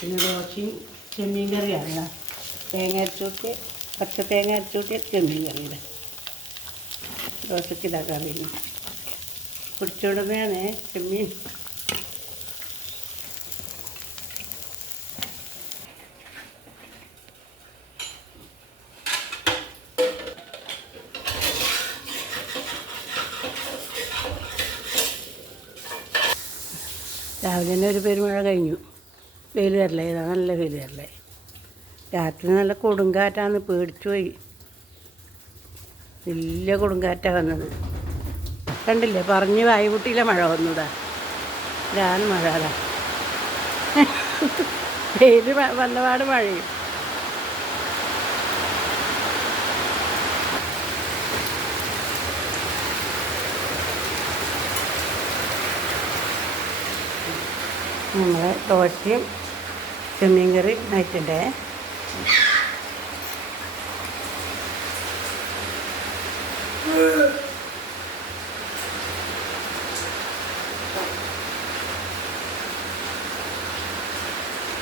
പിന്നെ ദോശയും ചെമ്മീൻ കറിയാണ്. തേങ്ങ അരച്ചൂട്ടി പച്ച തേങ്ങ അരച്ചൂട്ടി ചെമ്മീൻ കറിയുടെ ദോശയ്ക്ക് ഇതാക്കാൻ പിന്നെ പിടിച്ചോടുന്നതാണ് ചെമ്മീൻ. രാവിലെ തന്നെ ഒരു പെരുമഴ കഴിഞ്ഞു. വെയിൽ വരലേ, ഇതാ നല്ല വെയിൽ വരലേ. രാത്രി നല്ല കൊടുങ്കാറ്റാന്ന്, പേടിച്ചു പോയി. വലിയ കൊടുങ്കാറ്റാണ് വന്നത്. കണ്ടില്ലേ, പറഞ്ഞ് വായുപൊട്ടിയിലെ മഴ വന്നൂടാ. ഇതാണ് മഴ. അതാ വെയിൽ വന്നപാട് മഴയും. നമ്മളെ ദോശയും ചെമ്മീൻ കറി ആയിട്ടുണ്ട്.